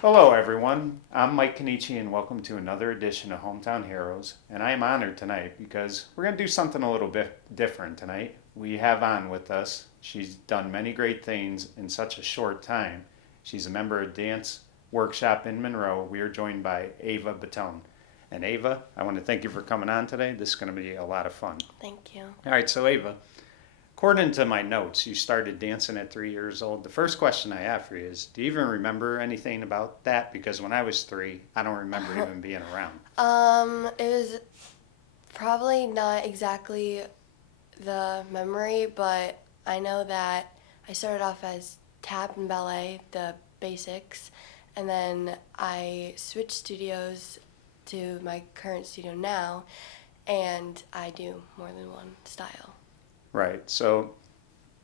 Hello, everyone. I'm Mike Kenichi, and welcome to another edition of Hometown Heroes. And I am honored tonight because we're going to do something a little bit different tonight. We have on with us, she's done many great things in such a short time. She's a member of Dance Workshop in Monroe. We are joined by Ava Bottone. And Ava, I want to thank you for coming on today. This is going to be a lot of fun. Thank you. All right, so Ava, according to my notes, you started dancing at 3 years old. The first question I have for you is, do you even remember anything about that? Because when I was three, I don't remember even being around. It was probably not exactly the memory, but I know that I started off as tap and ballet, the basics, and then I switched studios to my current studio now, and I do more than one style. Right. So,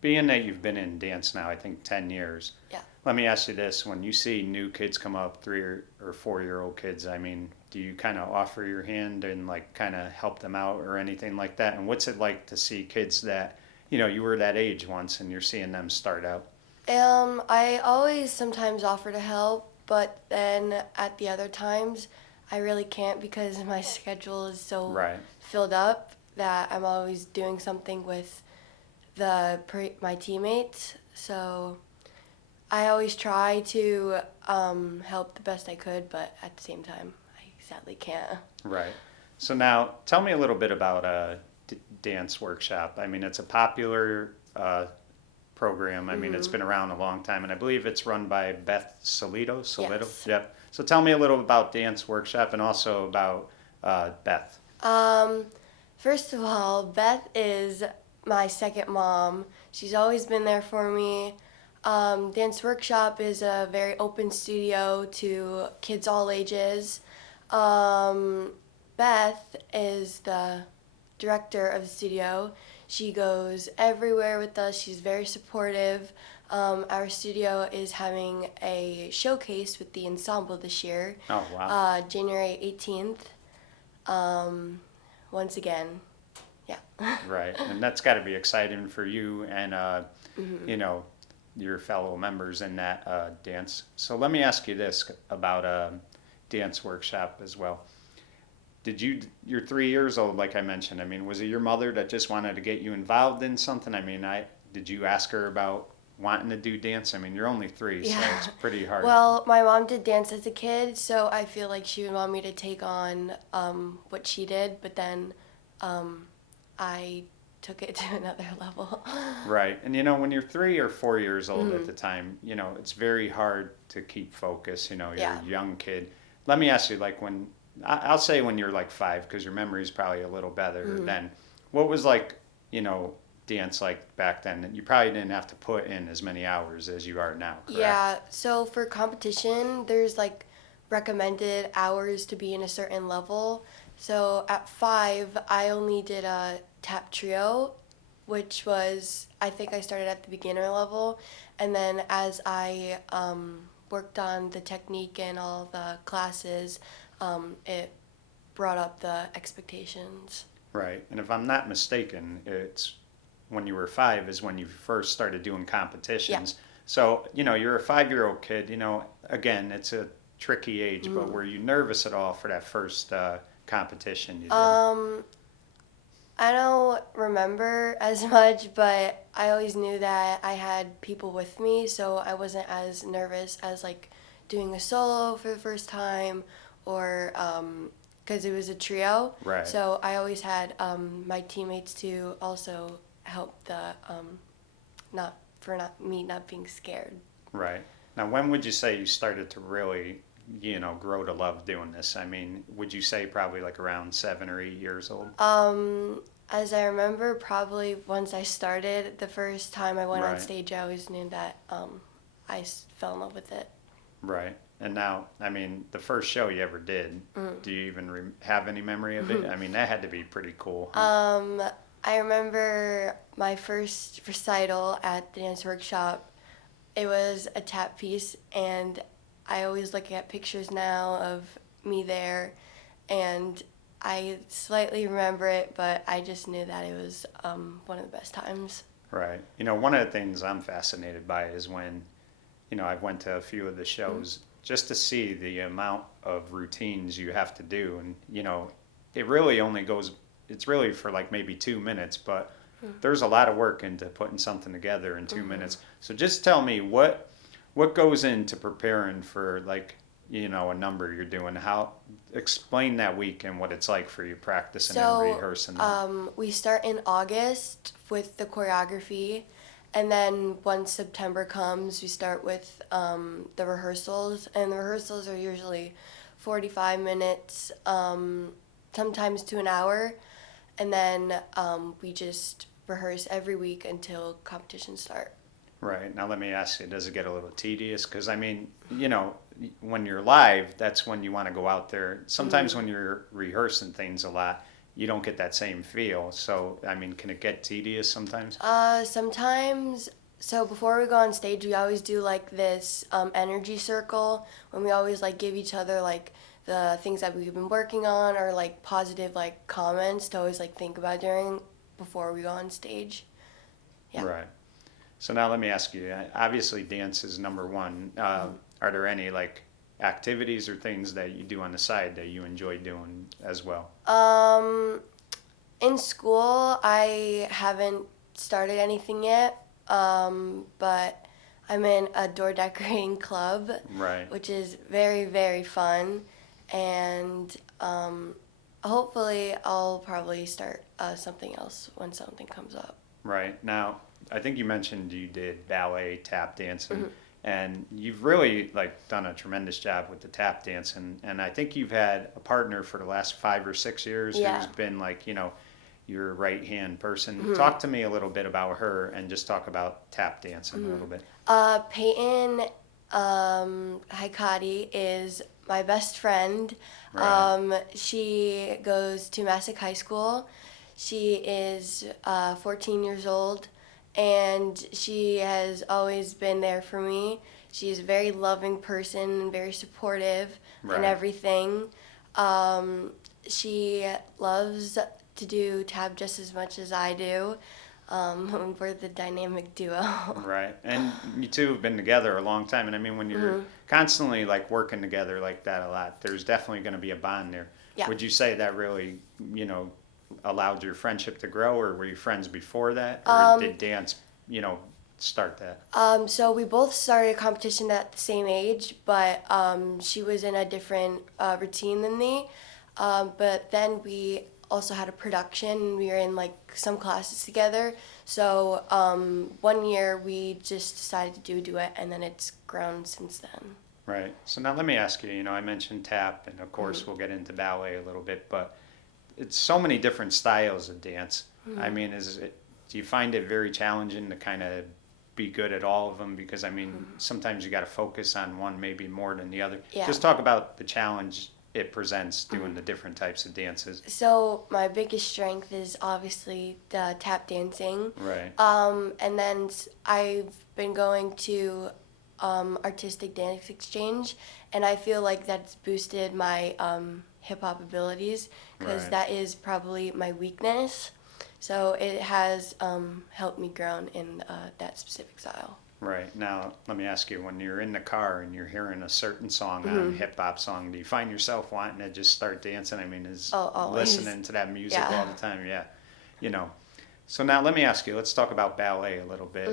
being that you've been in dance now, I think 10 years, Yeah. let me ask you this. When you see new kids come up, 3 or 4 year old kids, I mean, do you kind of offer your hand and like kind of help them out or anything like that? And what's it like to see kids that, you were that age once and you're seeing them start out? I always sometimes offer to help, but then at the other times, I really can't because my schedule is so Right. filled up that I'm always doing something with my teammates. So I always try to help the best I could, but at the same time, I sadly can't. Right. So now, tell me a little bit about Dance Workshop. I mean, it's a popular program. I mean, it's been around a long time, and I believe it's run by Beth Solito. Solito. Yes. Yep. So tell me a little about Dance Workshop and also about Beth. Um, First of all, Beth is my second mom. She's always been there for me. Dance Workshop is a very open studio to kids all ages. Um, Beth is the director of the studio. She goes everywhere with us. She's very supportive. Our studio is having a showcase with the ensemble this year, Oh wow. January 18th. Um, Once again, yeah. Right, and that's got to be exciting for you and hmm you know your fellow members in that dance. So let me ask you this about Dance Workshop as well. You're 3 years old, like I mentioned. I mean, was it your mother that just wanted to get you involved in something? I mean, did you ask her about wanting to do dance? I mean, you're only three, so Yeah. it's pretty hard. Well, my mom did dance as a kid, so I feel like she would want me to take on what she did, but then um, I took it to another level. Right. And when you're 3 or 4 years old at hmm the time, it's very hard to keep focus. You're Yeah. a young kid. Let me ask you, like, I'll say when you're like five, because your memory is probably a little better hmm then. What was like, dance like back then? You probably didn't have to put in as many hours as you are now, correct? Yeah, so for competition, there's like recommended hours to be in a certain level. So at 5, I only did a tap trio, which was, I think I started at the beginner level. And then as I worked on the technique and all the classes, it brought up the expectations. Right. And if I'm not mistaken, it's when you were five is when you first started doing Yeah. competitions. So, you're a 5 year old kid, again, it's a tricky age, but Mhm. were you nervous at all for that first competition you did? Um, I don't remember as much, but I always knew that I had people with me, so I wasn't as nervous as like doing a solo for the first time or because it was a trio. Right, So I always had my teammates to also help the not for not me not being scared. right. Now, when would you say you started to really, grow to love doing this? I mean, would you say probably like around 7 or 8 years old? As I remember, probably once I started, the first time I went on Right, stage, I always knew that fell in love with it. right. And now, I mean, the first show you ever did, Mm. do you even have any memory of it? I mean, that had to be pretty cool, huh? um, I remember my first recital at the dance workshop. It was a tap piece, and I always look at pictures now of me there, and I slightly remember it, but I just knew that it was one of the best times. Right. One of the things I'm fascinated by is when, I've went to a few of the Mm. shows just to see the amount of routines you have to do, and it really only goes. It's really for like maybe 2 minutes, but there's a lot of work into putting something together in 2 minutes. So just tell me what goes into preparing for like a number you're doing. How explain that week and what it's like for you practicing and So rehearsing that. we start in August with the choreography, and then once September comes, we start with the rehearsals, and the rehearsals are usually 45 minutes, sometimes to an hour, and then we just rehearse every week until competitions start. Right. Now let me ask you, does it get a little tedious? Because I mean, when you're live, that's when you want to go out there. Sometimes when you're rehearsing things a lot, you don't get that same feel. So, I mean, can it get tedious sometimes? Sometimes, so before we go on stage, we always do like this energy circle when we always like give each other like the things that we've been working on or like positive like comments to always like think about during before we go on stage. Yeah. Right. So now let me ask you, obviously dance is number one. Are there any like activities or things that you do on the side that you enjoy doing as well? In school, I haven't started anything yet, but I'm in a door decorating club, Right. which is very, very fun. And hopefully, I'll probably start something else when something comes up. Right. Now, I think you mentioned you did ballet, tap dancing, and you've really like done a tremendous job with the tap dancing. And I think you've had a partner for the last 5 or 6 years Yeah. who's been like, your right hand person. Talk to me a little bit about her and just talk about tap dancing a little bit. Peyton Haikati is my best friend. Right. She goes to Massac High School. She is 14 years old, and she has always been there for me. She's a very loving person and very supportive Right. in everything. She loves to do tap just as much as I do. We're the dynamic duo. Right. And you two have been together a long time. And I mean, when you're constantly like working together like that a lot, there's definitely going to be a bond there. Yeah. Would you say that really, allowed your friendship to grow, or were you friends before that? Or did dance, start that? So we both started a competition at the same age, but she was in a different routine than me. But then we also had a production. We were in like some classes together. So 1 year we just decided to do a duet, and then it's grown since then. Right. So now let me ask you, I mentioned tap, and of course we'll get into ballet a little bit, but it's so many different styles of dance. I mean, do you find it very challenging to kind of be good at all of them? Because I mean, sometimes you got to focus on one maybe more than the other. Yeah. Just talk about the challenge it presents doing the different types of dances. So my biggest strength is obviously the tap dancing. Right. And then I've been going to artistic dance exchange, and I feel like that's boosted my hip hop abilities because Right. that is probably my weakness. So it has helped me grow in that specific style. Right. Now, let me ask you, when you're in the car and you're hearing a certain song on a hip hop song, do you find yourself wanting to just start dancing? I mean, is Oh, always. listening to that music Yeah. all the time? Yeah. You know. So now let me ask you, let's talk about ballet a little bit.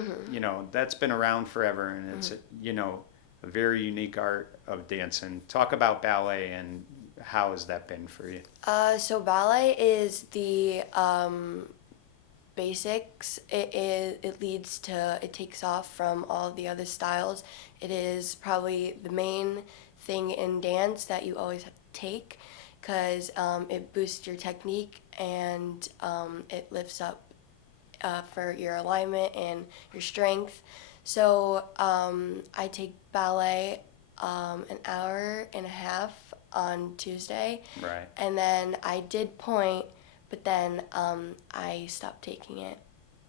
That's been around forever, and it's, a very unique art of dancing. Talk about ballet and how has that been for you? So ballet is the basics. It takes off from all the other styles. It is probably the main thing in dance that you always have to take because it boosts your technique and it lifts up for your alignment and your strength. So I take ballet an hour and a half on Tuesday. Right. And then I did point, but then I stopped taking it.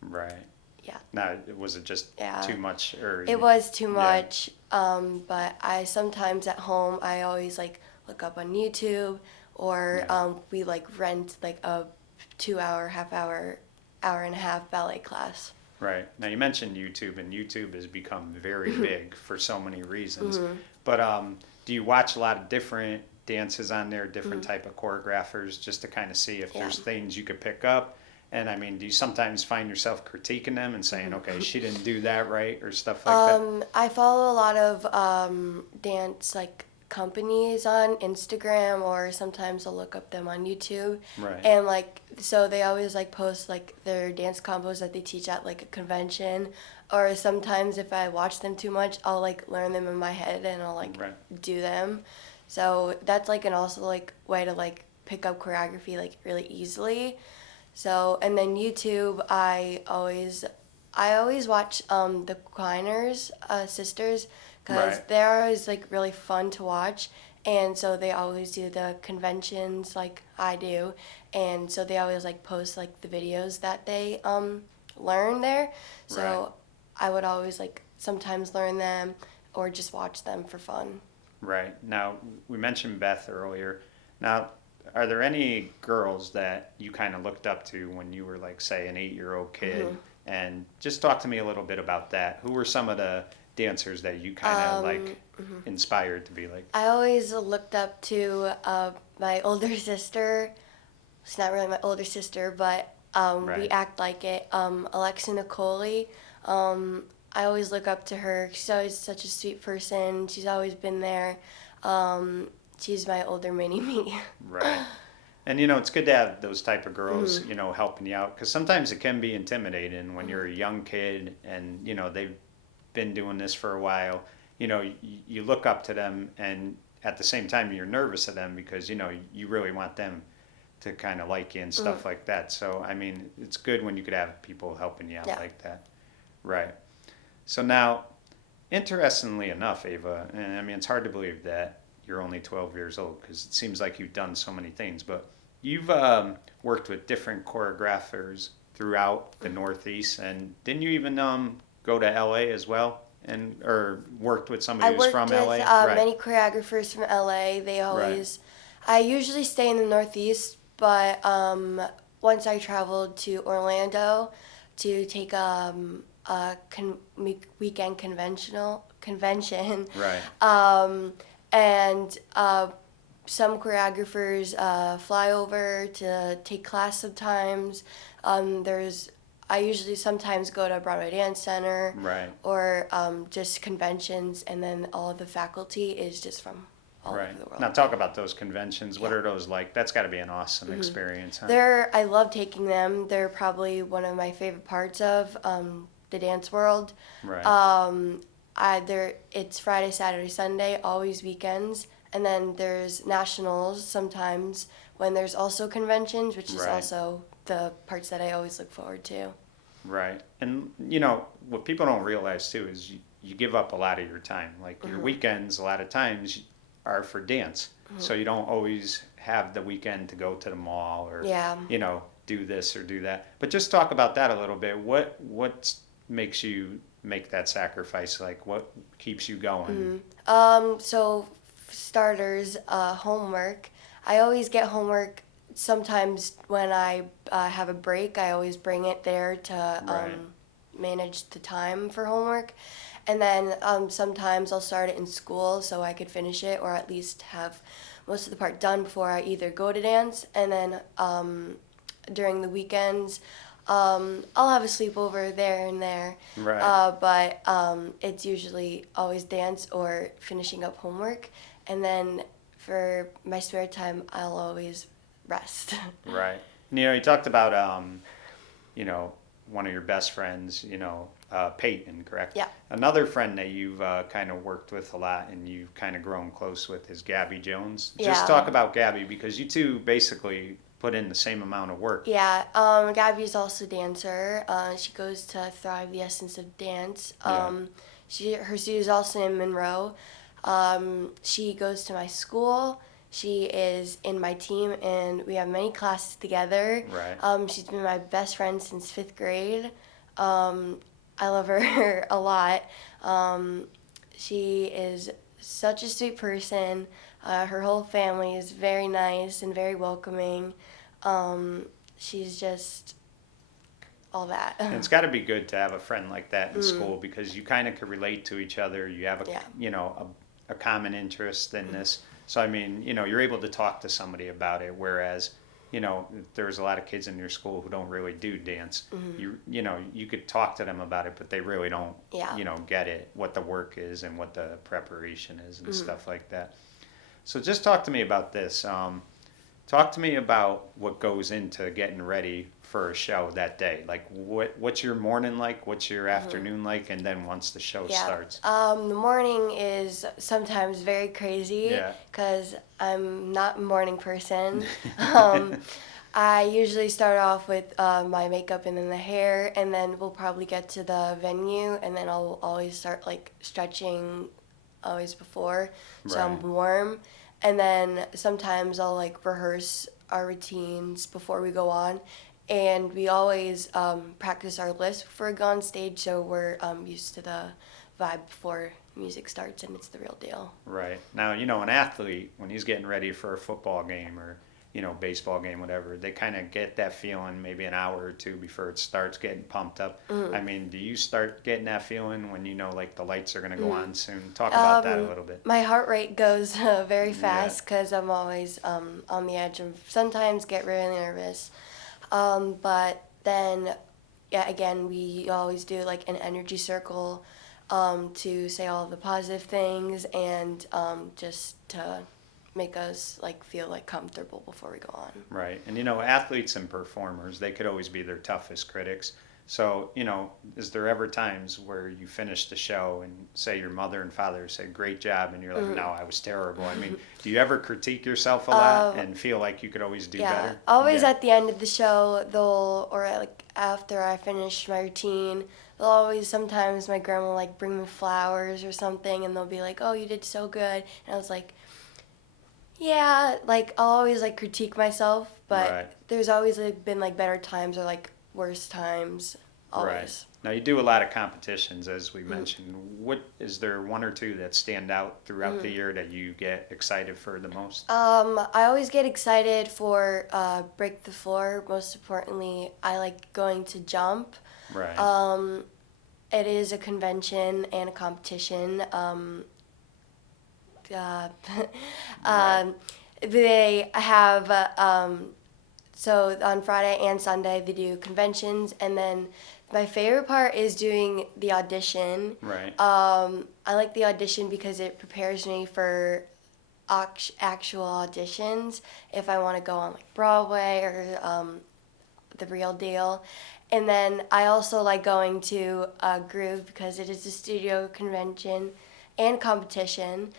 Right. Yeah. Now, was it just Yeah. too much, or It was too much, but I sometimes at home I always like look up on YouTube or we like rent like a 2 hour, half hour, hour and a half ballet class. Right. Now you mentioned YouTube, and YouTube has become very big for so many reasons. But do you watch a lot of different dances on there, different type of choreographers, just to kind of see if Yeah. there's things you could pick up? And I mean, do you sometimes find yourself critiquing them and saying, okay, she didn't do that right or stuff like that? I follow a lot of dance like companies on Instagram, or sometimes I'll look up them on YouTube. Right. And like so they always like post like their dance combos that they teach at like a convention, or sometimes if I watch them too much, I'll like learn them in my head and I'll like Right. do them. So that's like an also like way to like pick up choreography like really easily. So and then YouTube, I always watch the Quiners sisters because Right. they're always like really fun to watch, and so they always do the conventions like I do, and so they always like post like the videos that they learn there. Right. So I would always like sometimes learn them or just watch them for fun. Right. Now, we mentioned Beth earlier. Now, are there any girls that you kind of looked up to when you were like, say, an 8-year-old kid? Mhm. And just talk to me a little bit about that. Who were some of the dancers that you kind of like inspired to be like? I always looked up to my older sister. It's not really my older sister, but we Right. act like it. Alexa Nicoli. I always look up to her. She's always such a sweet person. She's always been there. She's my older mini me. Right. And it's good to have those type of girls, helping you out because sometimes it can be intimidating when you're a young kid and they've been doing this for a while. You look up to them, and at the same time you're nervous of them because you really want them to kind of like you and stuff like that. So I mean, it's good when you could have people helping you out Yeah. like that. Right. So now, interestingly enough, Ava, and I mean, it's hard to believe that you're only 12 years old because it seems like you've done so many things, but you've worked with different choreographers throughout the Northeast, and didn't you even go to LA as well, and or worked with I somebody who's worked from with LA? Right, many choreographers from LA. They right, always, I usually stay in the Northeast, but once I traveled to Orlando to take weekend convention, right, and some choreographers fly over to take class sometimes. There's I usually sometimes go to Broadway Dance Center right, or just conventions, and then all of the faculty is just from all right. over the world. Now talk about those conventions. What Yeah. are those like? That's got to be an awesome experience, huh? I love taking them. They're probably one of my favorite parts of the dance world. Right, It's Friday, Saturday, Sunday, always weekends, and then there's nationals sometimes when there's also conventions, which is Right. also the parts that I always look forward to. right. And what people don't realize too is you give up a lot of your time. Like your weekends, a lot of times are for dance. So you don't always have the weekend to go to the mall or Yeah. do this or do that. But just talk about that a little bit. What makes you make that sacrifice? Like what keeps you going? So starters, homework. I always get homework. Sometimes when I have a break, I always bring it there to Right. manage the time for homework. And then sometimes I'll start it in school so I could finish it, or at least have most of the part done before I either go to dance. And then during the weekends, I'll have a sleepover there and there. Right. But it's usually always dance or finishing up homework. And then for my spare time, I'll always rest. Right. You talked about one of your best friends, Peyton, correct? Yeah. Another friend that you've kind of worked with a lot and you've kind of grown close with is Gabby Jones. Just Yeah. talk about Gabby because you two basically put in the same amount of work. Yeah, Gabby's also a dancer. She goes to Thrive, the Essence of Dance. Her studio's also in Monroe. She goes to my school. She is in my team, and we have many classes together. Right. She's been my best friend since 5th grade. I love her a lot. She is such a sweet person. Her whole family is very nice and very welcoming. She's just all that. And it's got to be good to have a friend like that in school because you kind of can relate to each other. You have Yeah. a common interest in this. So I mean, you're able to talk to somebody about it. Whereas, there's a lot of kids in your school who don't really do dance. You could talk to them about it, but they really don't, Yeah. get it, what the work is and what the preparation is and stuff like that. So just talk to me about this. Talk to me about what goes into getting ready for a show that day. Like, what's your morning like? What's your afternoon like? And then once the show Yeah. starts. The morning is sometimes very crazy Yeah. because I'm not a morning person. um, I usually start off with my makeup and then the hair, and then we'll probably get to the venue, and then I'll always start like stretching always before, so I'm Right. warm. And then sometimes I'll like rehearse our routines before we go on. And we always practice our list before we go on stage, so we're used to the vibe before music starts and it's the real deal. Right. Now, an athlete, when he's getting ready for a football game or, baseball game, whatever, they kind of get that feeling maybe an hour or two before it starts getting pumped up. I mean, do you start getting that feeling when like the lights are going to go on soon? Talk about that a little bit. My heart rate goes very Yeah. fast because I'm always on the edge of sometimes get really nervous. But then, yeah, again, we always do like an energy circle to say all the positive things and just to make us like feel like comfortable before we go on. Right. And, athletes and performers, they could always be their toughest critics. So, is there ever times where you finish the show and say your mother and father say, great job, and you're like, no, I was terrible? I mean, do you ever critique yourself a lot and feel like you could always do Yeah, better? always Yeah. at the end of the show, or like after I finish my routine, they'll always, sometimes my grandma will like bring me flowers or something, and they'll be like, oh, you did so good. And I was like, yeah, like I'll always like critique myself, but Right. there's always like been like better times or like worse times, always. Right. Now you do a lot of competitions, as we mentioned. What is there one or two that stand out throughout the year that you get excited for the most? I always get excited for Break the Floor. Most importantly, I like going to jump. Right. It is a convention and a competition. Uh, Right. they have so on Friday and Sunday they do conventions, and then my favorite part is doing the audition. Right. I like the audition because it prepares me for actual auditions if I want to go on like Broadway or the real deal. And then I also like going to Groove because it is a studio convention and competition.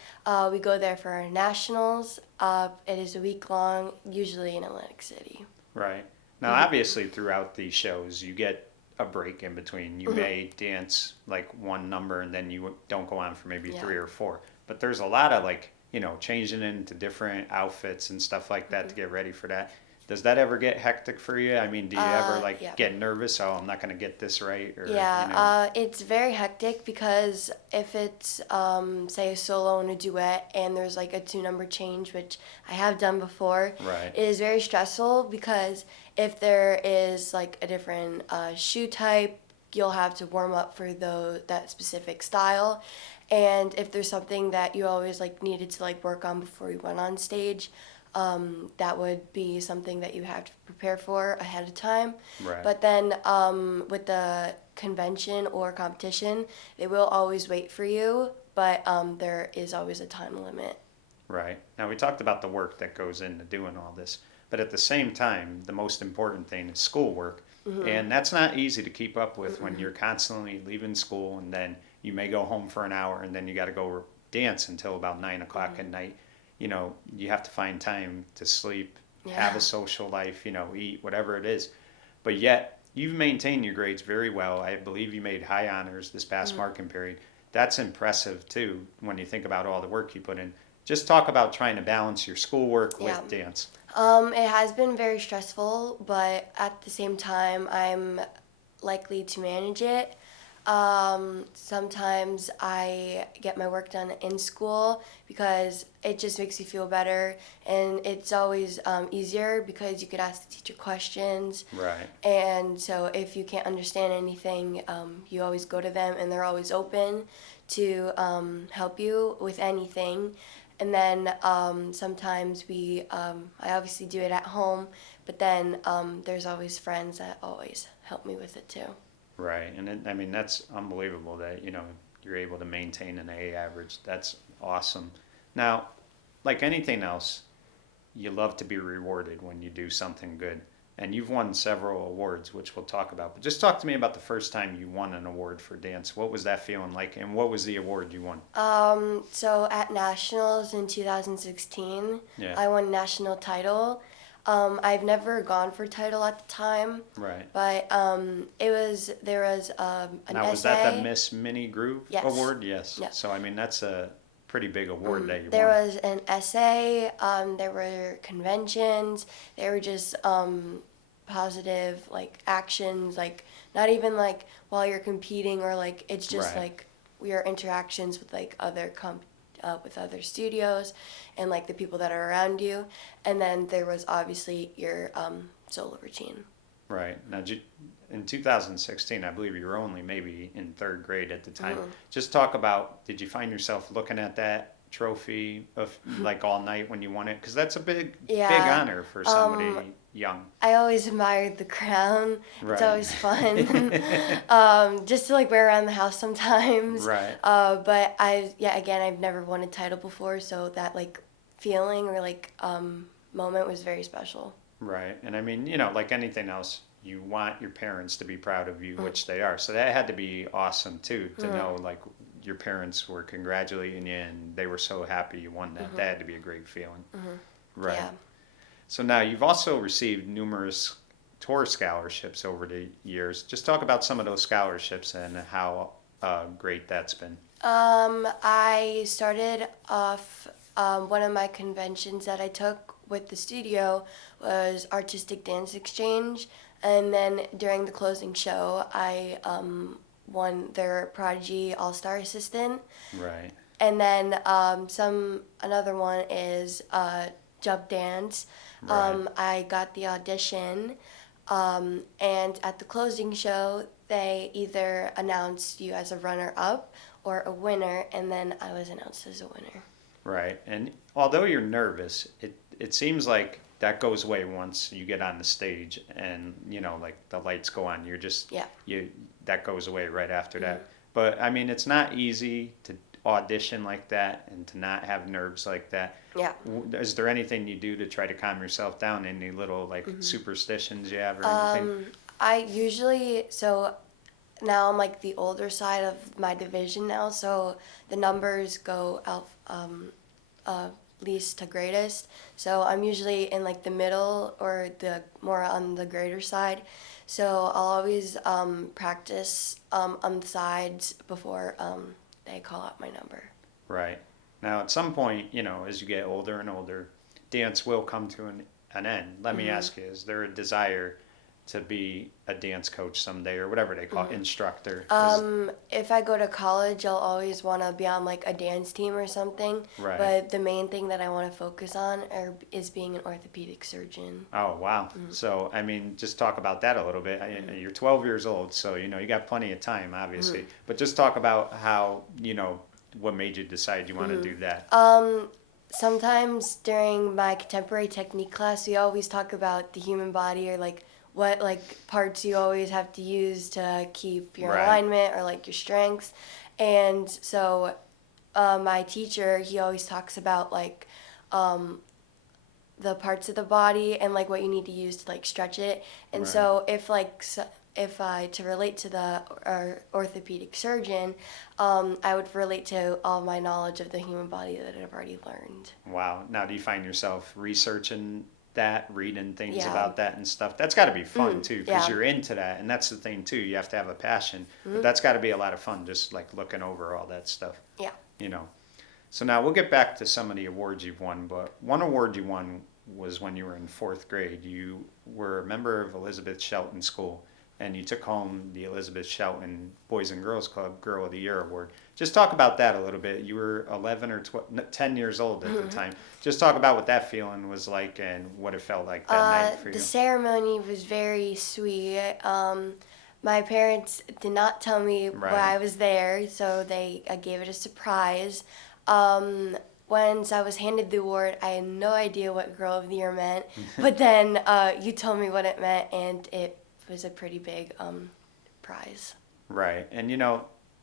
We go there for our nationals. It is a week long, usually in Atlantic City. Right. Now, obviously, throughout these shows, you get a break in between. You may dance like one number and then you don't go on for maybe Yeah. 3 or 4. But there's a lot of like, changing into different outfits and stuff like that to get ready for that. Does that ever get hectic for you? I mean, do you ever like Yeah. get nervous? Oh, I'm not going to get this right, or Yeah, it's very hectic because if it's, say, a solo and a duet and there's like a 2 number change, which I have done before, Right. it is very stressful because if there is like a different shoe type, you'll have to warm up for that specific style. And if there's something that you always like needed to like work on before you went on stage, that would be something that you have to prepare for ahead of time. Right. But then with the convention or competition, they will always wait for you, but there is always a time limit. Right. Now, we talked about the work that goes into doing all this, but at the same time, the most important thing is schoolwork. And that's not easy to keep up with when you're constantly leaving school and then you may go home for an hour and then you got to go dance until about 9 o'clock at night. You have to find time to sleep, have a social life, eat, whatever it is. But yet, you've maintained your grades very well. I believe you made high honors this past marking period. That's impressive, too, when you think about all the work you put in. Just talk about trying to balance your schoolwork with dance. It has been very stressful, but at the same time, I'm likely to manage it. Sometimes I get my work done in school because it just makes you feel better, and it's always easier because you could ask the teacher questions. Right. And so if you can't understand anything, you always go to them, and they're always open to help you with anything. And then sometimes I obviously do it at home, but then there's always friends that always help me with it too. Right. And I mean, that's unbelievable that, you're able to maintain an A average. That's awesome. Now, like anything else, you love to be rewarded when you do something good. And you've won several awards, which we'll talk about. But just talk to me about the first time you won an award for dance. What was that feeling like, and what was the award you won? So at nationals in 2016, Yeah. I won national title. I've never gone for title at the time, Right. but there was an Now, was essay. that the Miss Mini Groove Yes. award? Yes. Yeah. So, I mean, that's a pretty big award that you There won. was an essay. There were conventions. There were just positive like actions, like not even like while you're competing or like it's just Right. like your interactions with like with other studios and like the people that are around you. And then there was obviously your solo routine. Right. Now, in 2016, I believe you were only maybe in third grade at the time. Just talk about, did you find yourself looking at that trophy of like all night when you won it? Because that's a big Yeah. honor for somebody young. I always admired the crown. It's Right. always fun. Just to like wear around the house sometimes. Right. But again, I've never won a title before, so that like feeling or like moment was very special. Right. And I mean, like anything else, you want your parents to be proud of you, which they are. So that had to be awesome too, to know like your parents were congratulating you and they were so happy you won that. That had to be a great feeling. Right. Yeah. So now you've also received numerous tour scholarships over the years. Just talk about some of those scholarships and how great that's been. I started off one of my conventions that I took with the studio was Artistic Dance Exchange, and then during the closing show, I won their Prodigy All Star Assistant, Right. and then another one is Jump Dance. Right. I got the audition, and at the closing show, they either announced you as a runner up or a winner, and then I was announced as a winner. Right. And although you're nervous, it seems like that goes away once you get on the stage and, like the lights go on. You're just, Yeah. that goes away right after that. But I mean, it's not easy to audition like that and to not have nerves like that. Yeah. Is there anything you do to try to calm yourself down? Any little like superstitions you have or anything? I usually, so now I'm like the older side of my division now, so the numbers go out least to greatest. So I'm usually in like the middle or the more on the greater side. So I'll always practice on the sides before they call out my number. Right. Now, at some point, as you get older and older, dance will come to an end. Let me ask you, is there a desire to be a dance coach someday or whatever they call it, instructor? If I go to college, I'll always want to be on like a dance team or something. Right. But the main thing that I want to focus on is being an orthopedic surgeon. Oh, wow. So, I mean, just talk about that a little bit. You're 12 years old, so, you got plenty of time, obviously. But just talk about how, what made you decide you want to do that. Sometimes during my contemporary technique class, we always talk about the human body or like what like parts you always have to use to keep your Right. alignment or like your strengths. And so my teacher, he always talks about like the parts of the body and like what you need to use to like stretch it. And Right. so if I to relate to the orthopedic surgeon, I would relate to all my knowledge of the human body that I've already learned. Wow. Now, do you find yourself researching that, reading things Yeah. about that and stuff? That's got to be fun too, because yeah. you're into that, and that's the thing too. You have to have a passion, but that's got to be a lot of fun, just like looking over all that stuff. Yeah. So now we'll get back to some of the awards you've won, but one award you won was when you were in fourth grade. You were a member of Elizabeth Shelton School, and you took home the Elizabeth Shelton Boys and Girls Club Girl of the Year award. Just talk about that a little bit. You were 11 or 12, 10 years old at the time. Just talk about what that feeling was like and what it felt like that night for The you. ceremony was very sweet. My parents did not tell me why Right. I was there, so they gave it a surprise. Um, Once I was handed the award, I had no idea what Girl of the Year meant, but then you told me what it meant, and it was a pretty big prize. Right. And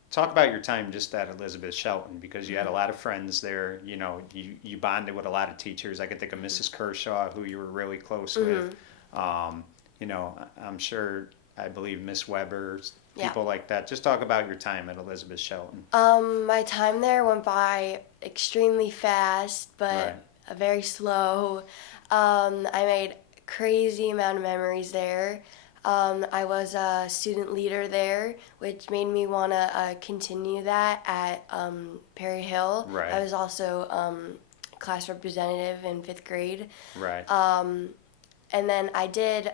talk about your time just at Elizabeth Shelton because you had a lot of friends there. You bonded with a lot of teachers. I could think of Mrs. Kershaw, who you were really close with. Um, I'm sure, I believe Miss Weber, Yeah. people like that. Just talk about your time at Elizabeth Shelton. My time there went by extremely fast, Right. but very slow. I made crazy amount of memories there. I was a student leader there, which made me want to continue that at Perry Hill. Right. I was also class representative in fifth grade. Right. And then I did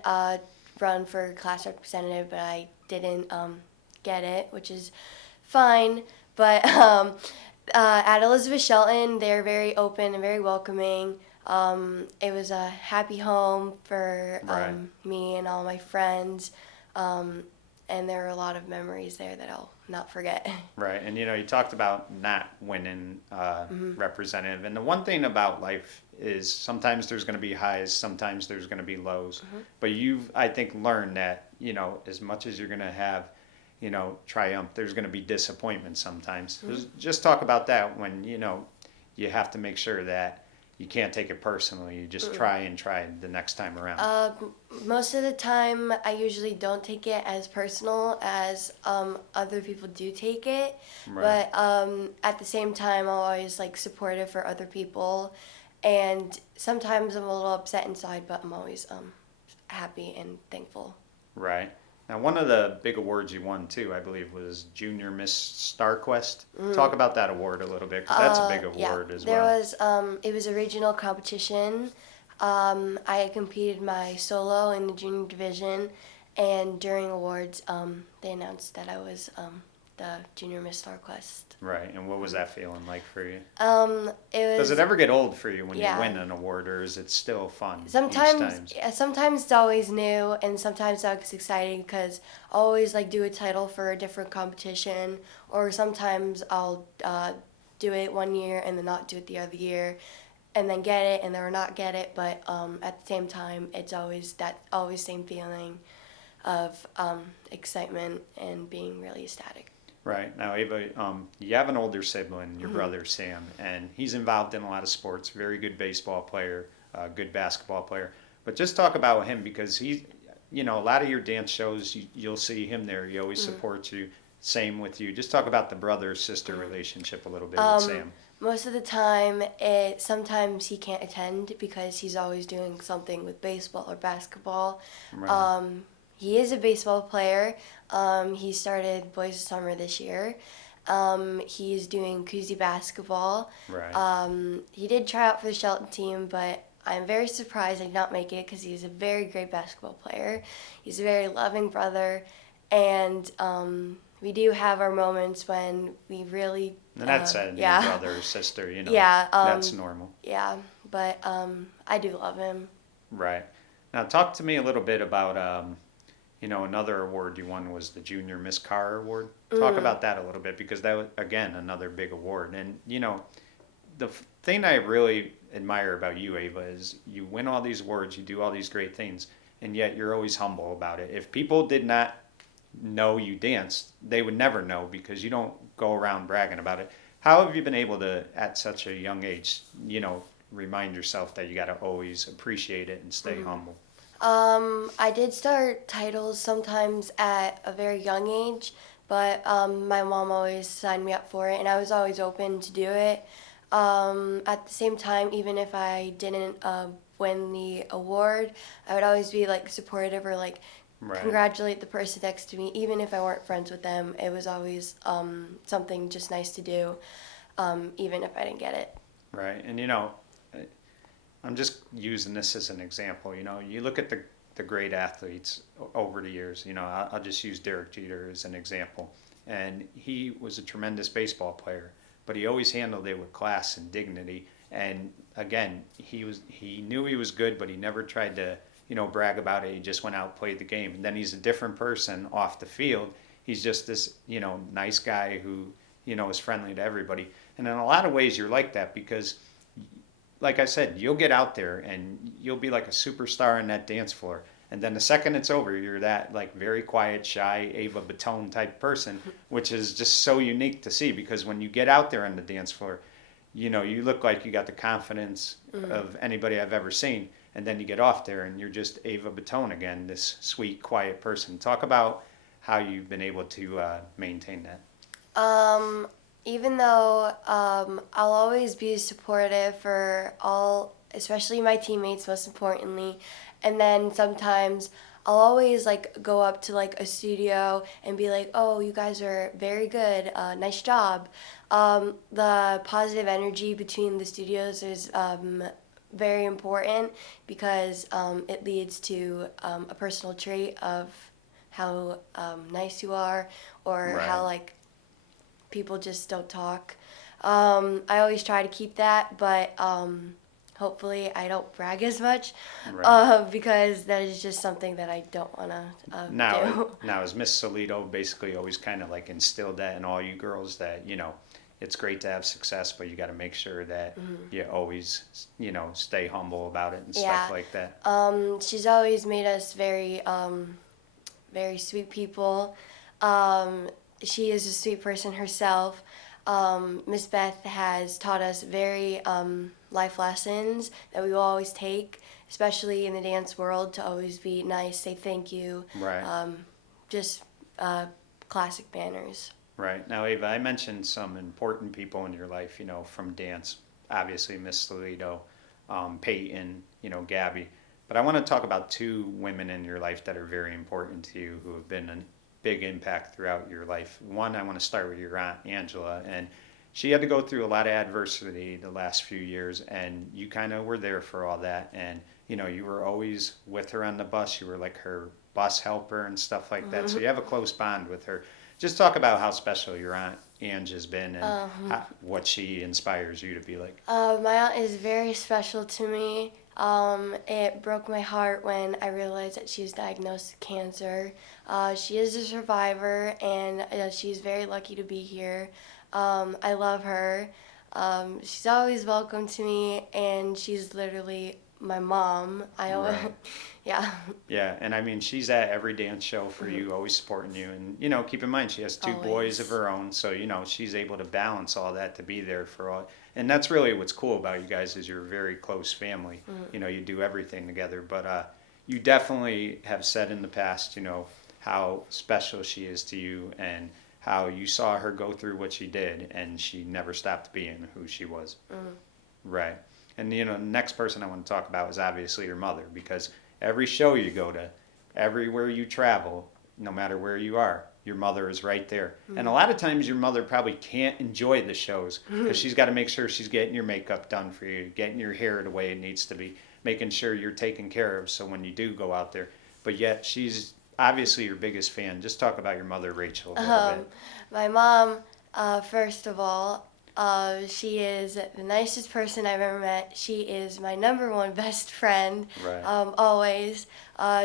run for class representative, but I didn't get it, which is fine. But at Elizabeth Shelton, they're very open and very welcoming. It was a happy home for Right. me and all my friends. And there are a lot of memories there that I'll not forget. Right, and you talked about not winning representative, and the one thing about life is sometimes there's going to be highs, sometimes there's going to be lows, but you've, I think, learned that as much as you're going to have, triumph, there's going to be disappointment sometimes. Just talk about that when you have to make sure that you can't take it personally. You just try and try the next time around. Most of the time, I usually don't take it as personal as other people do take it. Right. But at the same time, I'm always like supportive for other people, and sometimes I'm a little upset inside, but I'm always happy and thankful. Right. Now, one of the big awards you won too, I believe, was Junior Miss StarQuest. Talk about that award a little bit, because that's a big award as There well. was it was a regional competition. I competed my solo in the junior division, and during awards, they announced that I was the Junior Miss StarQuest. Right. And what was that feeling like for you? It was. Does it ever get old for you when Yeah. you win an award, or is it still fun each Sometimes, time? yeah, sometimes it's always new, and sometimes it's exciting because I always like do a title for a different competition, or sometimes I'll do it one year and then not do it the other year, and then get it and then not get it. But at the same time, it's always that always same feeling of excitement and being really ecstatic. Right. Now, Ava, you have an older sibling, your brother Sam, and he's involved in a lot of sports. Very good baseball player, good basketball player. But just talk about him because he's, a lot of your dance shows, you'll see him there. He always supports you. Same with you. Just talk about the brother-sister relationship a little bit with Sam. Most of the time, sometimes he can't attend because he's always doing something with baseball or basketball. Right. He is a baseball player. He started Boys of Summer this year. He's doing Koozie basketball. Right. He did try out for the Shelton team, but I'm very surprised I did not make it because he's a very great basketball player. He's a very loving brother, and we do have our moments when we really. And that's your brother or sister, Yeah. that's normal. Yeah, but I do love him. Right. Now, talk to me a little bit about, another award you won was the Junior Miss Carr Award. Talk about that a little bit because that was, again, another big award. And, the thing I really admire about you, Ava, is you win all these awards, you do all these great things, and yet you're always humble about it. If people did not know you danced, they would never know because you don't go around bragging about it. How have you been able to, at such a young age, remind yourself that you got to always appreciate it and stay humble? I did start titles sometimes at a very young age, but my mom always signed me up for it, and I was always open to do it. At the same time, even if I didn't win the award, I would always be like supportive or like Right. congratulate the person next to me, even if I weren't friends with them. It was always something just nice to do, even if I didn't get it. Right. And I'm just using this as an example. You look at the the great athletes over the years. You know, I'll just use Derek Jeter as an example. And he was a tremendous baseball player, but he always handled it with class and dignity. And again, he knew he was good, but he never tried to, you know, brag about it. He just went out, played the game. And then he's a different person off the field. He's just this, you know, nice guy who, you know, is friendly to everybody. And in a lot of ways, you're like that because, like I said, you'll get out there and you'll be like a superstar on that dance floor. And then the second it's over, you're that like very quiet, shy Ava Bottone type person, which is just so unique to see because when you get out there on the dance floor, you know, you look like you got the confidence of anybody I've ever seen. And then you get off there and you're just Ava Bottone again, this sweet, quiet person. Talk about how you've been able to maintain that. Even though I'll always be supportive for all, especially my teammates, most importantly, and then sometimes I'll always like go up to like a studio and be like, "Oh, you guys are very good, nice job." The positive energy between the studios is very important because it leads to a personal trait of how nice you are or Right. how like people just don't talk. I always try to keep that, but hopefully I don't brag as much Right. because that is just something that I don't want to Now, do. now is Miss Solito basically always kind of like instilled that in all you girls that, you know, it's great to have success, but you got to make sure that you always, you know, stay humble about it and Yeah. stuff like that. She's always made us very, very sweet people. She is a sweet person herself. Miss Beth has taught us very life lessons that we will always take, especially in the dance world, to always be nice, say thank you, Right. just classic manners. Right. Now, Ava, I mentioned some important people in your life, you know, from dance. Obviously, Miss Solito, Peyton, you know, Gabby. But I want to talk about two women in your life that are very important to you who have been a big impact throughout your life. One, I want to start with your aunt, Angela. And she had to go through a lot of adversity the last few years, and you kind of were there for all that. And, you know, you were always with her on the bus. You were like her bus helper and stuff like that. So you have a close bond with her. Just talk about how special your aunt Ange has been and what she inspires you to be like. My aunt is very special to me. It broke my heart when I realized that she was diagnosed with cancer. She is a survivor, and she's very lucky to be here. I love her. She's always welcome to me, and she's literally my mom. I always, Right. yeah. Yeah, and I mean, she's at every dance show for you, always supporting you. And, you know, keep in mind, she has two boys of Always. her own. So, you know, she's able to balance all that to be there for all. And that's really what's cool about you guys is you're a very close family. You know, you do everything together. But you definitely have said in the past, you know, how special she is to you and how you saw her go through what she did and she never stopped being who she was. Right. And you know, the next person I want to talk about is obviously your mother because every show you go to, everywhere you travel, no matter where you are, your mother is right there. And a lot of times your mother probably can't enjoy the shows because she's got to make sure she's getting your makeup done for you, getting your hair the way it needs to be, making sure you're taken care of so when you do go out there. But yet she's obviously your biggest fan. Just talk about your mother, Rachel, a little bit. My mom, first of all, she is the nicest person I've ever met. She is my number one best friend, Right. always.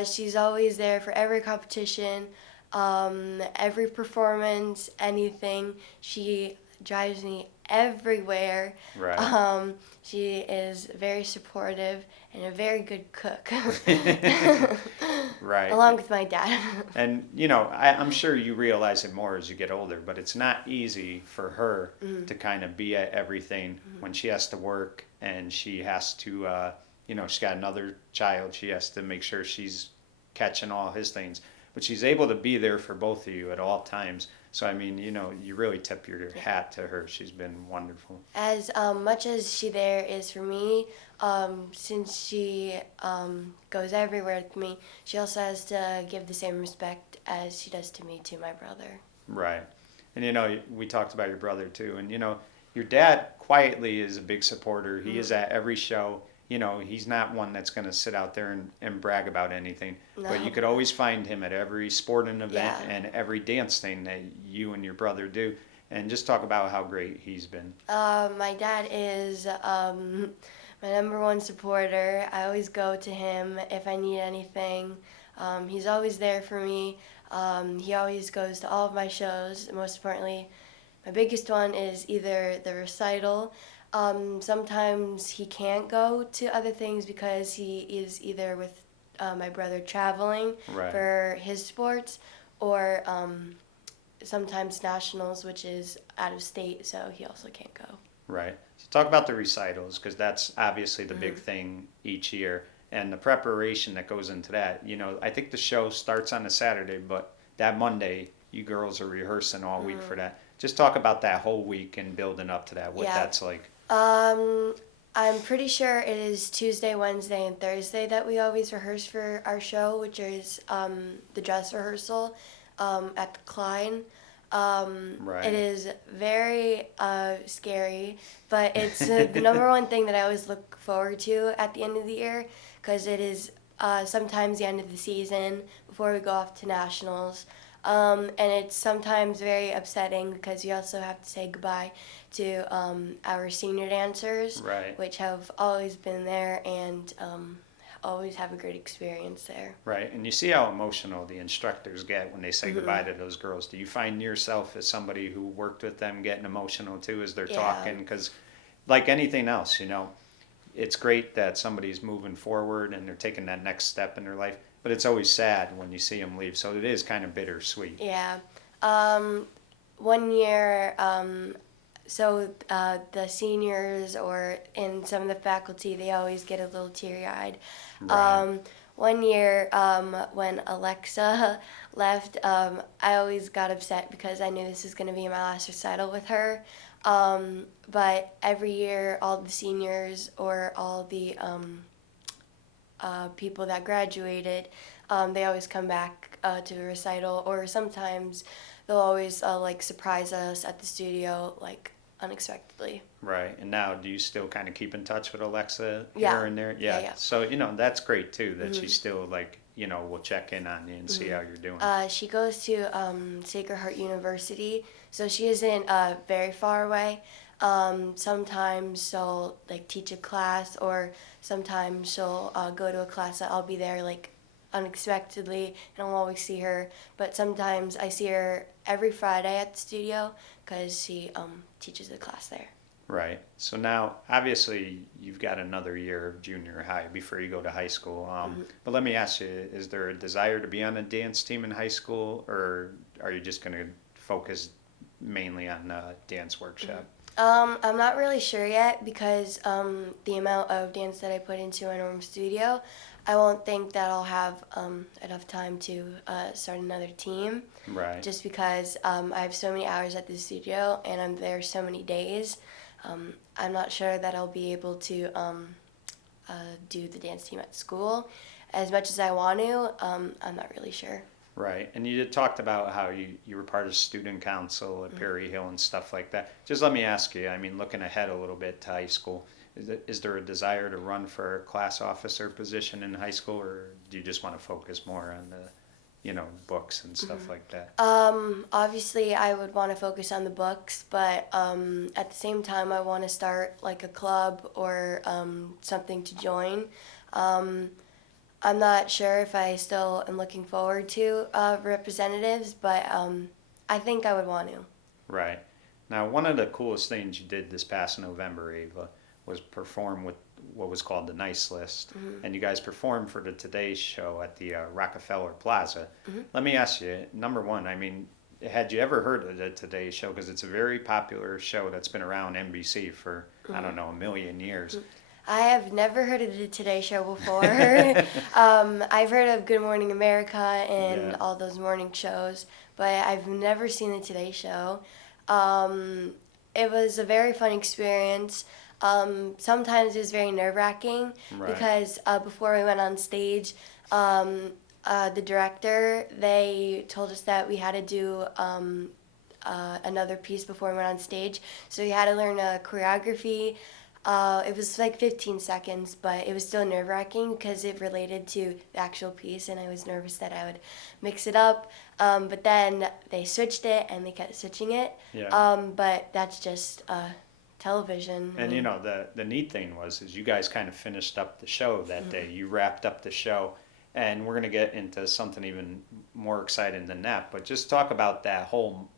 She's always there for every competition, every performance, anything. She drives me everywhere. Right. She is very supportive and a very good cook, Right. along with my dad. And you know, I'm sure you realize it more as you get older, but it's not easy for her to kind of be at everything when she has to work and she has to, you know, she's got another child. She has to make sure she's catching all his things, but she's able to be there for both of you at all times. So I mean, you know, you really tip your hat to her. She's been wonderful. As much as she there is for me, since she goes everywhere with me, she also has to give the same respect as she does to me to my brother. Right. And you know, we talked about your brother too, and you know, your dad quietly is a big supporter. He is at every show. he's not one that's going to sit out there and brag about anything. But you No. could always find him at every sporting event Yeah. and every dance thing that you and your brother do. And just talk about how great he's been. My dad is my number one supporter. I always go to him if I need anything. He's always there for me. He always goes to all of my shows. Most importantly, my biggest one is either the recital. Sometimes he can't go to other things because he is either with my brother traveling Right. for his sports, or sometimes nationals, which is out of state, so he also can't go. Right. So talk about the recitals because that's obviously the big Hmm. thing each year and the preparation that goes into that. I think the show starts on a Saturday, but that Monday you girls are rehearsing all week for Hmm. that. Just talk about that whole week and building up to that, what Yeah. that's like. Um, I'm pretty sure it is Tuesday, Wednesday, and Thursday that we always rehearse for our show, which is the dress rehearsal at the Klein. It Right. is very scary, but it's the number one thing that I always look forward to at the end of the year, because it is sometimes the end of the season before we go off to nationals. And it's sometimes very upsetting because you also have to say goodbye to our senior dancers, Right. which have always been there and always have a great experience there. Right. And you see how emotional the instructors get when they say Hmm. goodbye to those girls. Do you find yourself as somebody who worked with them getting emotional too as they're Yeah. talking? Because, like anything else, it's great that somebody's moving forward and they're taking that next step in their life, but it's always sad when you see them leave. So it is kind of bittersweet. Yeah. Um, one year, the seniors or in some of the faculty, they always get a little teary eyed. Right. Um, one year, when Alexa left, I always got upset because I knew this was going to be my last recital with her. But every year, all the seniors or all the people that graduated, they always come back to the recital, or sometimes they'll always like surprise us at the studio, like unexpectedly. Right. And now, do you still kind of keep in touch with Alexa Yeah, here and there? yeah, Yeah. yeah. So, that's great too that Hmm. she still, like, will check in on you and see Hmm. how you're doing. She goes to Sacred Heart University, so she isn't very far away. Sometimes she'll like teach a class, or sometimes she'll go to a class that I'll be there like unexpectedly, and I'll always see her. But sometimes I see her every Friday at the studio because she teaches a class there. Right. So now, obviously, you've got another year of junior high before you go to high school. Hmm. But let me ask you, is there a desire to be on a dance team in high school, or are you just going to focus mainly on dance workshop? I'm not really sure yet because the amount of dance that I put into my normal studio, I won't think that I'll have enough time to start another team, Right. just because I have so many hours at the studio and I'm there so many days. I'm not sure that I'll be able to do the dance team at school as much as I want to. I'm not really sure. Right. And you talked about how you were part of student council at Mhm. Perry Hill and stuff like that. Just let me ask you, I mean, looking ahead a little bit to high school, is there a desire to run for a class officer position in high school, or do you just want to focus more on the, books and stuff Mhm. like that? Obviously, I would want to focus on the books, but at the same time, I want to start like a club or something to join. Um, I'm not sure if I still am looking forward to representatives, but I think I would want to. Right. Now, one of the coolest things you did this past November, Ava, was perform with what was called the Nice List. Hmm. And you guys performed for the Today Show at the Rockefeller Plaza. Hmm. Let me ask you, number one, I mean, had you ever heard of the Today Show? Because it's a very popular show that's been around NBC for, I don't know, a million years. I have never heard of the Today Show before. I've heard of Good Morning America and Yeah. all those morning shows, but I've never seen the Today Show. Um, it was a very fun experience. Sometimes it was very nerve wracking Right. because before we went on stage, the director, they told us that we had to do another piece before we went on stage. So we had to learn a choreography. It was like 15 seconds, but it was still nerve wracking because it related to the actual piece, and I was nervous that I would mix it up. But then they switched it, and they kept switching it. Yeah. But that's just television. I And mean, the neat thing was is you guys kind of finished up the show that day. You wrapped up the show, and we're gonna get into something even more exciting than that. But just talk about that whole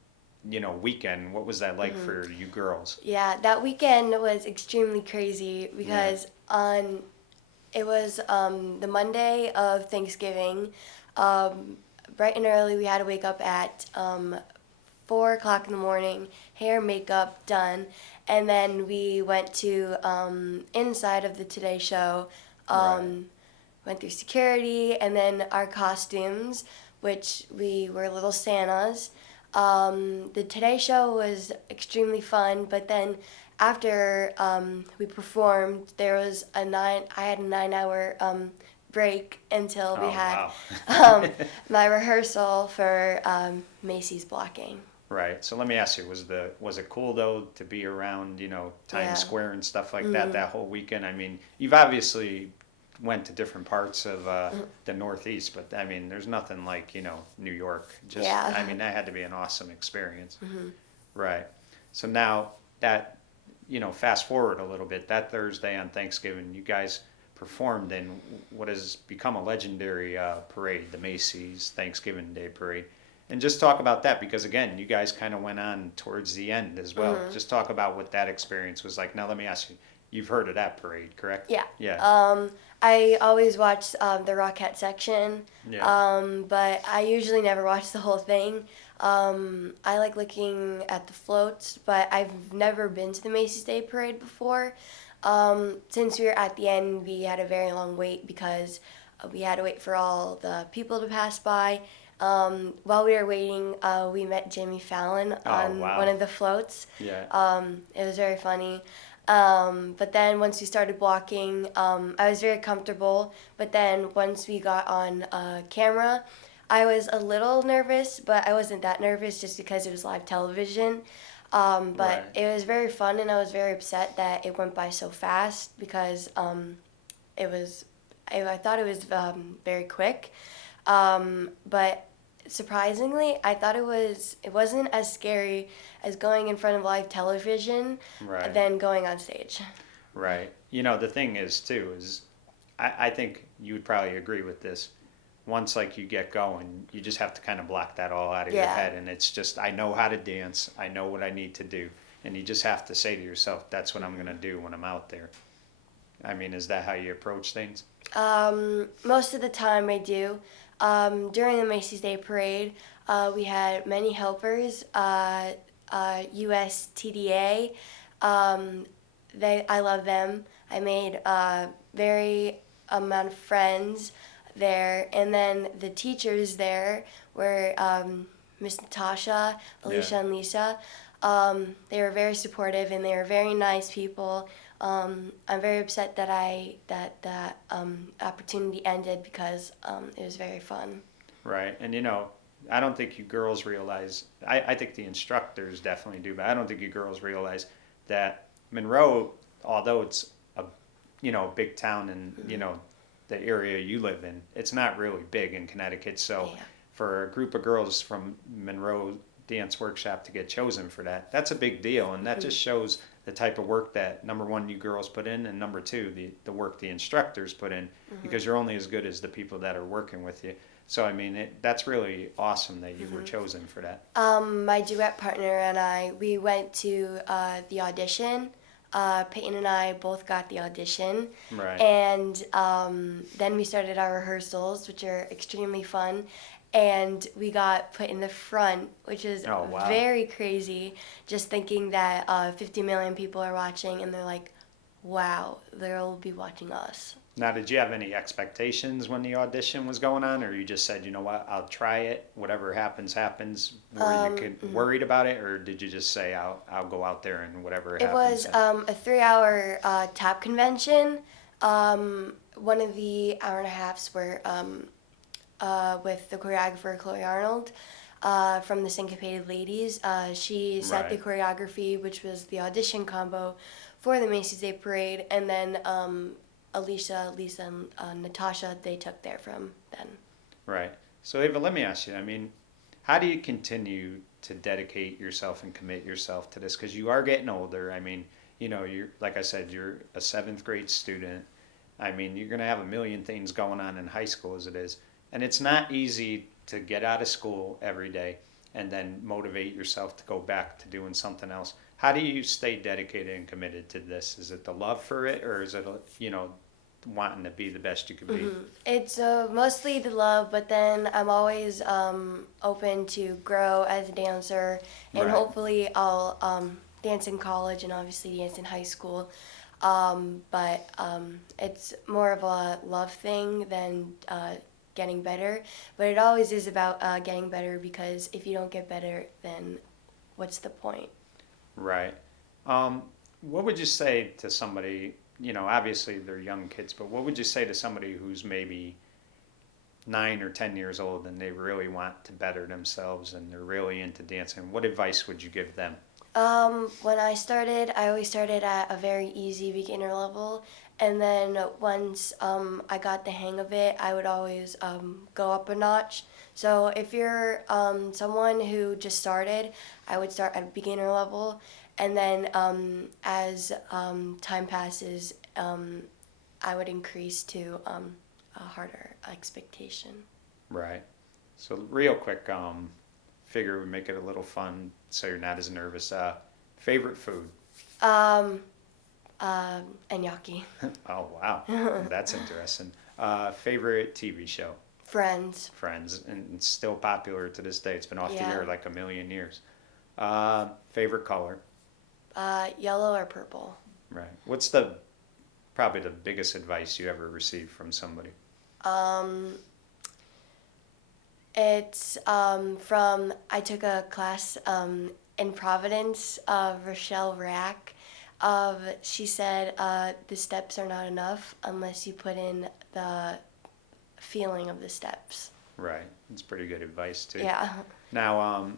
weekend. What was that like for you girls? yeah, that weekend was extremely crazy Yeah. because on it was the Monday of Thanksgiving. Um, Bright and early, we had to wake up at 4 o'clock in the morning, hair, makeup done, and then we went to inside of the Today Show. Right. Went through security, and then our costumes, which we were little Santas. The Today Show was extremely fun, but then after we performed, there was I had a 9 hour break until we Oh had wow. my rehearsal for Macy's blocking. Right. So let me ask you, was it cool though to be around, Times Yeah. Square and stuff like that whole weekend? I mean, you've obviously went to different parts of the Northeast, but I mean, there's nothing like, New York. Just Yeah. I mean, that had to be an awesome experience. Right. So now that, fast forward a little bit, that Thursday on Thanksgiving, you guys performed in what has become a legendary parade, the Macy's Thanksgiving Day Parade. And just talk about that because, again, you guys kind of went on towards the end as well. Just talk about what that experience was like. Now, let me ask you, you've heard of that parade, correct? Yeah. Yeah. I always watch the Rockette section, Yeah. but I usually never watch the whole thing. I like looking at the floats, but I've never been to the Macy's Day Parade before. Since we were at the end, we had a very long wait because we had to wait for all the people to pass by. While we were waiting, we met Jimmy Fallon on wow. one of the floats. Yeah. It was very funny. But then once we started walking, I was very comfortable. But then once we got on camera, I was a little nervous, but I wasn't that nervous just because it was live television. But Right. it was very fun, and I was very upset that it went by so fast because it was. I thought it was very quick, but surprisingly, I thought it wasn't as scary as going in front of live television Right. than going on stage. Right. The thing is, too, is I think you would probably agree with this. Once like you get going, you just have to kind of block that all out of your Yeah. head, and it's just I know how to dance, I know what I need to do, and you just have to say to yourself, that's what I'm gonna do when I'm out there. I mean, is that how you approach things? Most of the time I do. During the Macy's Day Parade, we had many helpers, USTDA. I love them. I made a very amount of friends there, and then the teachers there were Miss Natasha, Alicia, Yeah. and Lisa. They were very supportive, and they were very nice people. I'm very upset that opportunity ended because it was very fun. Right. And I don't think you girls realize, I think the instructors definitely do, but I don't think you girls realize that Monroe, although it's a big town and, the area you live in, it's not really big in Connecticut. So Yeah. for a group of girls from Monroe Dance Workshop to get chosen for that, that's a big deal. And that just shows the type of work that, number one, you girls put in, and number two, the work the instructors put in, because you're only as good as the people that are working with you. So, I mean, that's really awesome that you were chosen for that. My duet partner and I, we went to the audition. Peyton and I both got the audition. Right. And then we started our rehearsals, which are extremely fun. And we got put in the front, which is Oh, wow. very crazy, just thinking that 50 million people are watching, and they're like, wow, they'll be watching us. Now, did you have any expectations when the audition was going on, or you just said, you know what, I'll try it, whatever happens, happens? Were you worried about it, or did you just say, I'll go out there and whatever It happens? was a 3 hour tap convention. One of the hour and a halfs were with the choreographer Chloe Arnold. from the Syncopated Ladies. She set the Right. choreography, which was the audition combo for the Macy's Day Parade, and then Alicia, Lisa, and Natasha, they took there from then. Right. So Ava, let me ask you. I mean, how do you continue to dedicate yourself and commit yourself to this? Because you are getting older. I mean, you're like I said, you're a seventh grade student. I mean, you're going to have a million things going on in high school as it is, and it's not easy to get out of school every day and then motivate yourself to go back to doing something else. How do you stay dedicated and committed to this? Is it the love for it, or is it wanting to be the best you could be? It's mostly the love, but then I'm always open to grow as a dancer, and Right. hopefully I'll dance in college and obviously dance in high school. But it's more of a love thing than getting better. But it always is about getting better, because if you don't get better, then what's the point? Right. Um, what would you say to somebody, obviously they're young kids, but what would you say to somebody who's maybe 9 or 10 years old and they really want to better themselves and they're really into dancing? What advice would you give them? When I started, I always started at a very easy beginner level, and then once I got the hang of it, I would always go up a notch. So if you're someone who just started, I would start at a beginner level, and then as time passes, I would increase to a harder expectation. Right. So real quick, figure we make it a little fun so you're not as nervous. Favorite food? Um, and Yaki. Oh wow, that's interesting. Favorite TV show? Friends. Friends, and it's still popular to this day. It's been off the Yeah. air like a million years. Favorite color? Yellow or purple. Right. What's the probably the biggest advice you ever received from somebody? Um, it's from, I took a class in Providence of Rochelle Rack. She said the steps are not enough unless you put in the feeling of the steps. Right. It's pretty good advice too. Yeah. Now,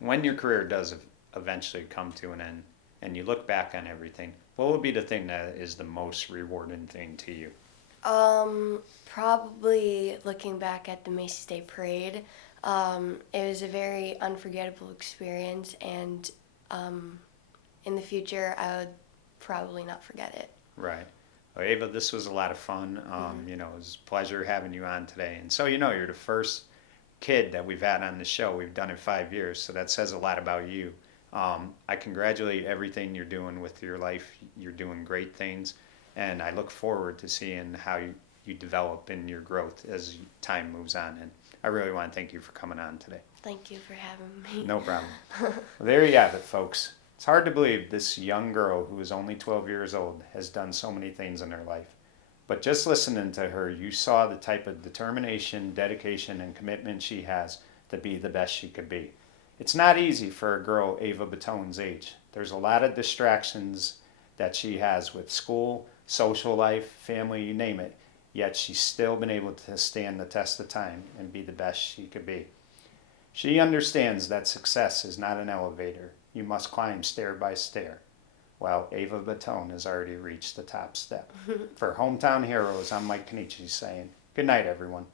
when your career does eventually come to an end and you look back on everything, what would be the thing that is the most rewarding thing to you? Probably looking back at the Macy's Day Parade. It was a very unforgettable experience, and in the future, I would probably not forget it. Right. Well, Ava, this was a lot of fun. It was a pleasure having you on today. And so, you're the first kid that we've had on the show. We've done it 5 years, so that says a lot about you. I congratulate everything you're doing with your life. You're doing great things, and I look forward to seeing how you develop in your growth as time moves on. And I really want to thank you for coming on today. Thank you for having me. No problem. Well, there you have it, folks. It's hard to believe this young girl who is only 12 years old has done so many things in her life. But just listening to her, you saw the type of determination, dedication, and commitment she has to be the best she could be. It's not easy for a girl Ava Bottone's age. There's a lot of distractions that she has with school, social life, family, you name it. Yet she's still been able to stand the test of time and be the best she could be. She understands that success is not an elevator. You must climb stair by stair. While Ava Bottone has already reached the top step. For Hometown Heroes, I'm Mike Kenichi saying, good night, everyone.